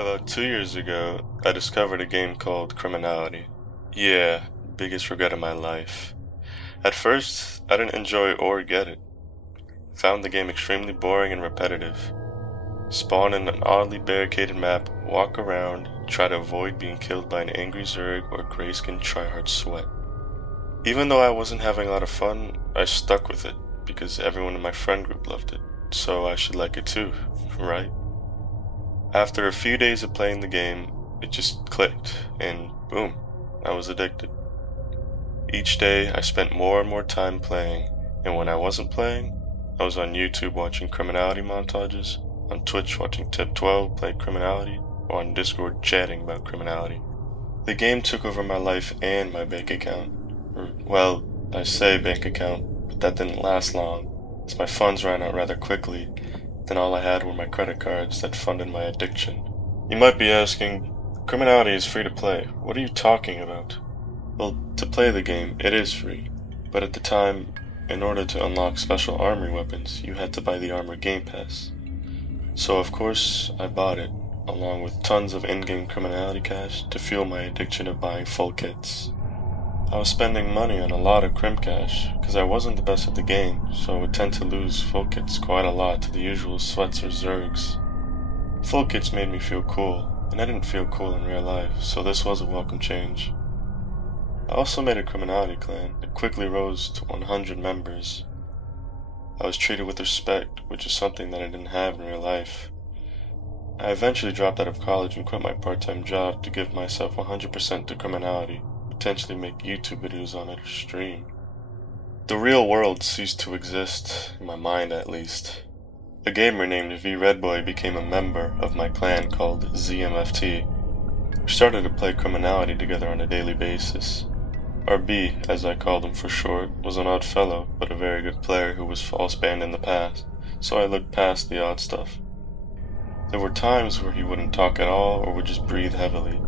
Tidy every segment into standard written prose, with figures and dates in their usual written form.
About 2 years ago, I discovered a game called Criminality. Yeah, biggest regret of my life. At first, I didn't enjoy or get it. Found the game extremely boring and repetitive. Spawn in an oddly barricaded map, walk around, try to avoid being killed by an angry Zerg or grayskin tryhard sweat. Even though I wasn't having a lot of fun, I stuck with it, because everyone in my friend group loved it, so I should like it too, right? After a few days of playing the game, it just clicked, and boom, I was addicted. Each day, I spent more and more time playing, and when I wasn't playing, I was on YouTube watching criminality montages, on Twitch watching Tip12 play criminality, or on Discord chatting about criminality. The game took over my life and my bank account. Well, I say bank account, but that didn't last long, as my funds ran out rather quickly. Then all I had were my credit cards that funded my addiction. You might be asking, criminality is free to play. What are you talking about? Well, to play the game, it is free. But at the time, in order to unlock special armory weapons, you had to buy the Armor Game Pass. So of course, I bought it, along with tons of in-game criminality cash to fuel my addiction of buying full kits. I was spending money on a lot of crim cash, because I wasn't the best at the game, so I would tend to lose full kits quite a lot to the usual sweats or zergs. Full kits made me feel cool, and I didn't feel cool in real life, so this was a welcome change. I also made a criminality clan that quickly rose to 100 members. I was treated with respect, which is something that I didn't have in real life. I eventually dropped out of college and quit my part-time job to give myself 100% to criminality. Potentially make YouTube videos on it or stream. The real world ceased to exist, in my mind at least. A gamer named vRedboy became a member of my clan called ZMFT. We started to play criminality together on a daily basis. RB, as I called him for short, was an odd fellow, but a very good player who was false banned in the past, so I looked past the odd stuff. There were times where he wouldn't talk at all or would just breathe heavily.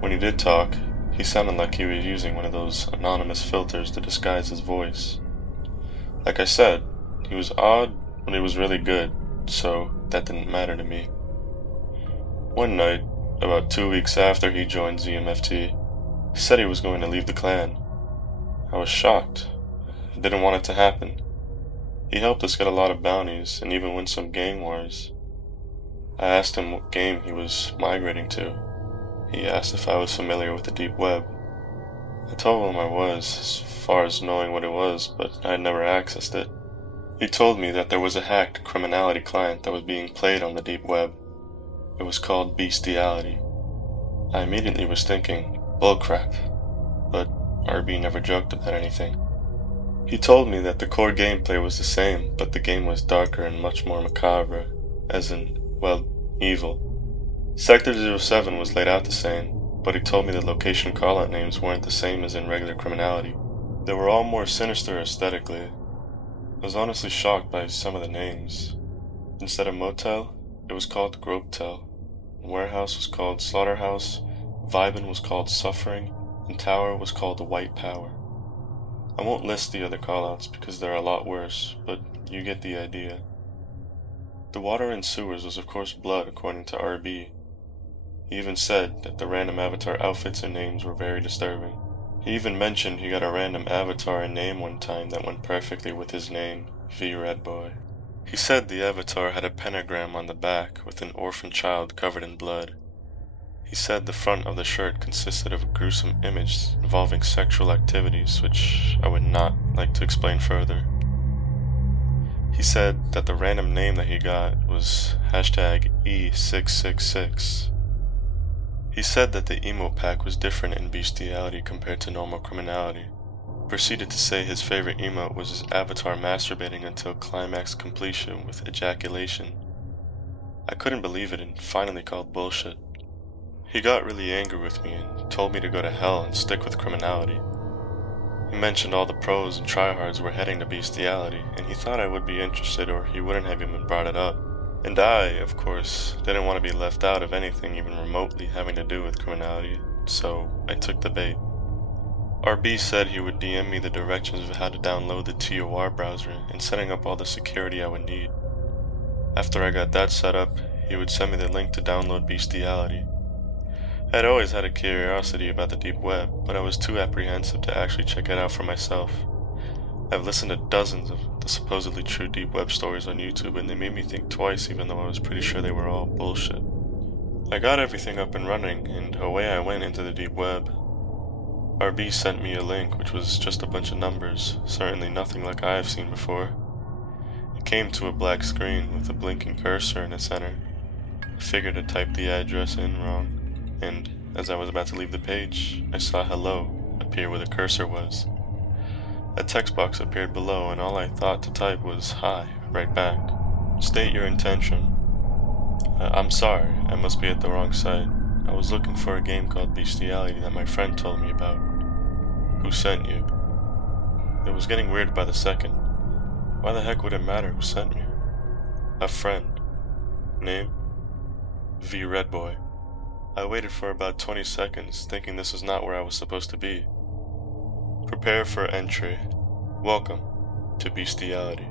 When he did talk, he sounded like he was using one of those anonymous filters to disguise his voice. Like I said, he was odd, but he was really good, so that didn't matter to me. One night, about 2 weeks after he joined ZMFT, he said he was going to leave the clan. I was shocked. I didn't want it to happen. He helped us get a lot of bounties and even win some gang wars. I asked him what game he was migrating to. He asked if I was familiar with the deep web. I told him I was, as far as knowing what it was, but I had never accessed it. He told me that there was a hacked criminality client that was being played on the deep web. It was called Bestiality. I immediately was thinking, bullcrap, but RB never joked about anything. He told me that the core gameplay was the same, but the game was darker and much more macabre, as in, well, evil. Sector 07 was laid out the same, but he told me the location callout names weren't the same as in regular criminality. They were all more sinister aesthetically. I was honestly shocked by some of the names. Instead of motel, it was called Gropetel. Warehouse was called Slaughterhouse, Vibin was called Suffering, and Tower was called the White Power. I won't list the other callouts because they're a lot worse, but you get the idea. The water in sewers was of course blood according to RB. He even said that the random avatar outfits and names were very disturbing. He even mentioned he got a random avatar and name one time that went perfectly with his name, vRedboy. He said the avatar had a pentagram on the back with an orphan child covered in blood. He said the front of the shirt consisted of a gruesome image involving sexual activities, which I would not like to explain further. He said that the random name that he got was #E666. He said that the emo pack was different in Bestiality compared to normal criminality. Proceeded to say his favorite emote was his avatar masturbating until climax completion with ejaculation. I couldn't believe it and finally called bullshit. He got really angry with me and told me to go to hell and stick with criminality. He mentioned all the pros and tryhards were heading to Bestiality, and he thought I would be interested or he wouldn't have even brought it up. And I, of course, didn't want to be left out of anything even remotely having to do with criminality, so I took the bait. RB said he would DM me the directions of how to download the TOR browser and setting up all the security I would need. After I got that set up, he would send me the link to download Bestiality. I had always had a curiosity about the deep web, but I was too apprehensive to actually check it out for myself. I've listened to dozens of the supposedly true deep web stories on YouTube, and they made me think twice, even though I was pretty sure they were all bullshit. I got everything up and running, and away I went into the deep web. RB sent me a link, which was just a bunch of numbers, certainly nothing like I have seen before. It came to a black screen with a blinking cursor in the center. I figured I typed the address in wrong, and as I was about to leave the page, I saw hello appear where the cursor was. A text box appeared below, and all I thought to type was hi, right back. State your intention. I'm sorry, I must be at the wrong site. I was looking for a game called Bestiality that my friend told me about. Who sent you? It was getting weird by the second. Why the heck would it matter who sent me? A friend. Name? vRedboy. I waited for about 20 seconds, thinking this was not where I was supposed to be. Prepare for entry. Welcome to Bestiality.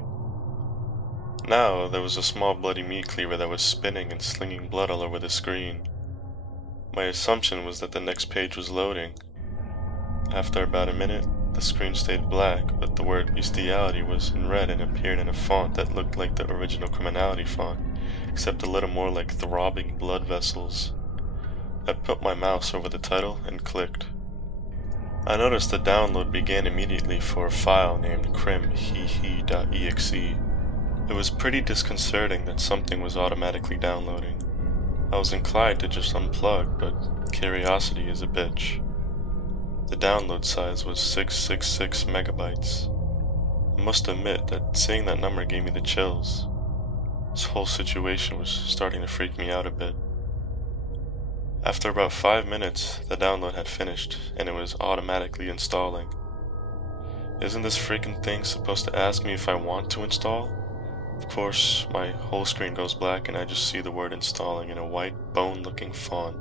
Now there was a small bloody meat cleaver that was spinning and slinging blood all over the screen. My assumption was that the next page was loading. After about a minute, the screen stayed black, but the word Bestiality was in red and appeared in a font that looked like the original Criminality font, except a little more like throbbing blood vessels. I put my mouse over the title and clicked. I noticed the download began immediately for a file named crimhehe.exe. It was pretty disconcerting that something was automatically downloading. I was inclined to just unplug, but curiosity is a bitch. The download size was 666 megabytes. I must admit that seeing that number gave me the chills. This whole situation was starting to freak me out a bit. After about 5 minutes, the download had finished, and it was automatically installing. Isn't this freaking thing supposed to ask me if I want to install? Of course, my whole screen goes black and I just see the word installing in a white, bone-looking font.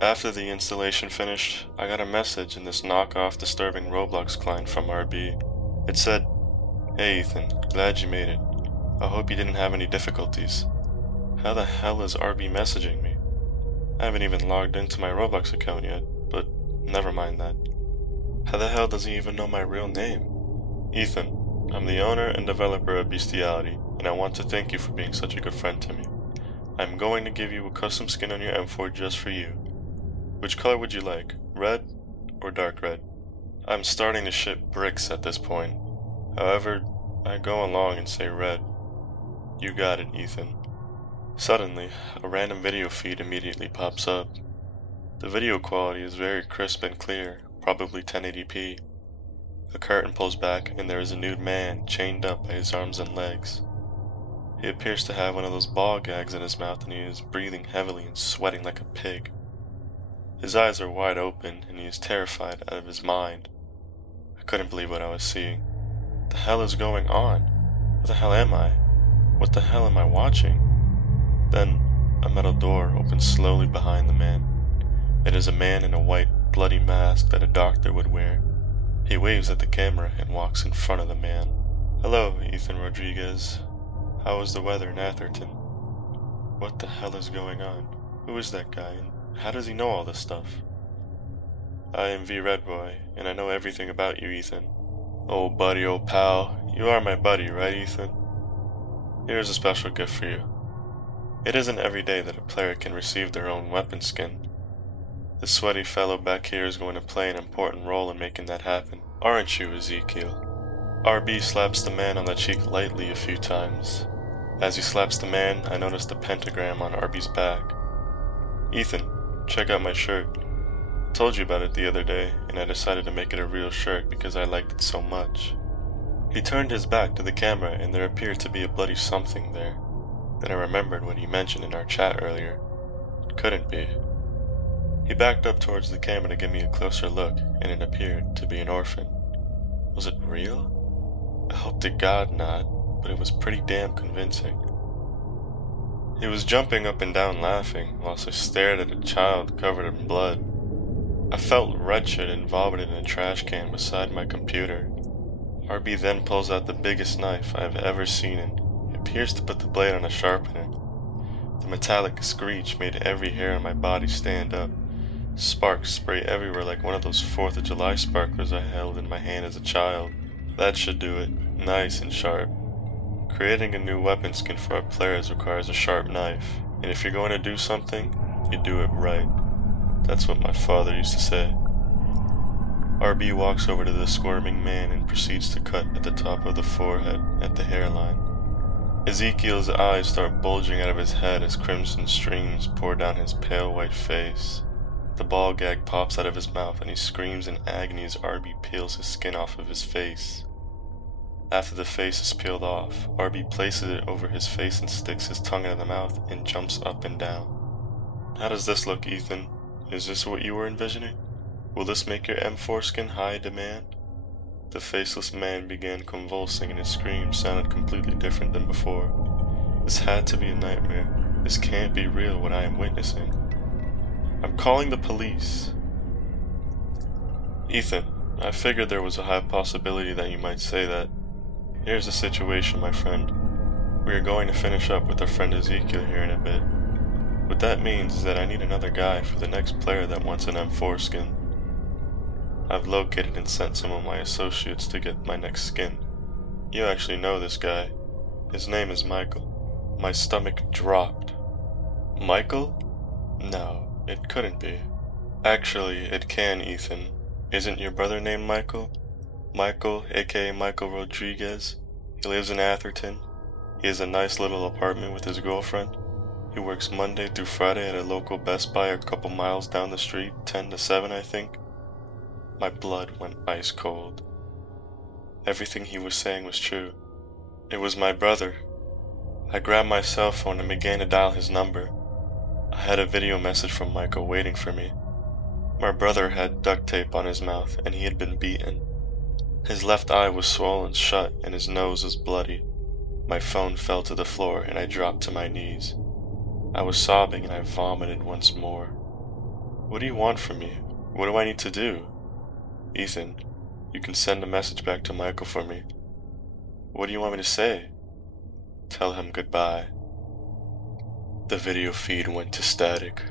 After the installation finished, I got a message in this knockoff disturbing Roblox client from RB. It said, "Hey Ethan, glad you made it. I hope you didn't have any difficulties." How the hell is RB messaging me? I haven't even logged into my Roblox account yet, but never mind that. How the hell does he even know my real name? Ethan, I'm the owner and developer of Bestiality, and I want to thank you for being such a good friend to me. I'm going to give you a custom skin on your M4 just for you. Which color would you like, red or dark red? I'm starting to ship bricks at this point. However, I go along and say red. You got it, Ethan. Suddenly, a random video feed immediately pops up. The video quality is very crisp and clear, probably 1080p. A curtain pulls back and there is a nude man chained up by his arms and legs. He appears to have one of those ball gags in his mouth and he is breathing heavily and sweating like a pig. His eyes are wide open and he is terrified out of his mind. I couldn't believe what I was seeing. What the hell is going on? Where the hell am I? What the hell am I watching? Then, a metal door opens slowly behind the man. It is a man in a white, bloody mask that a doctor would wear. He waves at the camera and walks in front of the man. "Hello, Ethan Rodriguez. How is the weather in Atherton?" What the hell is going on? Who is that guy, and how does he know all this stuff? "I am vRedboy, and I know everything about you, Ethan." "Oh buddy, oh pal, you are my buddy, right Ethan? Here's a special gift for you. It isn't every day that a player can receive their own weapon skin. The sweaty fellow back here is going to play an important role in making that happen. Aren't you, Ezekiel?" RB slaps the man on the cheek lightly a few times. As he slaps the man, I notice the pentagram on RB's back. "Ethan, check out my shirt. I told you about it the other day, and I decided to make it a real shirt because I liked it so much." He turned his back to the camera and there appeared to be a bloody something there. Then I remembered what he mentioned in our chat earlier. It couldn't be. He backed up towards the camera to give me a closer look, and it appeared to be an orphan. Was it real? I hope to God not, but it was pretty damn convincing. He was jumping up and down laughing, whilst I stared at a child covered in blood. I felt wretched and vomited in a trash can beside my computer. RB then pulls out the biggest knife I have ever seen and appears to put the blade on a sharpener. The metallic screech made every hair on my body stand up. Sparks spray everywhere like one of those 4th of July sparklers I held in my hand as a child. That should do it, nice and sharp. Creating a new weapon skin for our players requires a sharp knife, and if you're going to do something, you do it right. That's what my father used to say. RB walks over to the squirming man and proceeds to cut at the top of the forehead at the hairline. Ezekiel's eyes start bulging out of his head as crimson streams pour down his pale white face. The ball gag pops out of his mouth and he screams in agony as RB peels his skin off of his face. After the face is peeled off, RB places it over his face and sticks his tongue into the mouth and jumps up and down. How does this look, Ethan? Is this what you were envisioning? Will this make your M4 skin high demand? The faceless man began convulsing and his screams sounded completely different than before. This had to be a nightmare. This can't be real what I am witnessing. I'm calling the police. Ethan, I figured there was a high possibility that you might say that. Here's the situation, my friend. We are going to finish up with our friend Ezekiel here in a bit. What that means is that I need another guy for the next player that wants an M4 skin. I've located and sent some of my associates to get my next skin. You actually know this guy. His name is Michael. My stomach dropped. Michael? No, it couldn't be. Actually, it can, Ethan. Isn't your brother named Michael? Michael, aka Michael Rodriguez. He lives in Atherton. He has a nice little apartment with his girlfriend. He works Monday through Friday at a local Best Buy a couple miles down the street, 10 to 7 I think. My blood went ice cold. Everything he was saying was true. It was my brother. I grabbed my cell phone and began to dial his number. I had a video message from Michael waiting for me. My brother had duct tape on his mouth and he had been beaten. His left eye was swollen shut and his nose was bloody. My phone fell to the floor and I dropped to my knees. I was sobbing and I vomited once more. What do you want from me? What do I need to do? Ethan, you can send a message back to Michael for me. What do you want me to say? Tell him goodbye. The video feed went to static.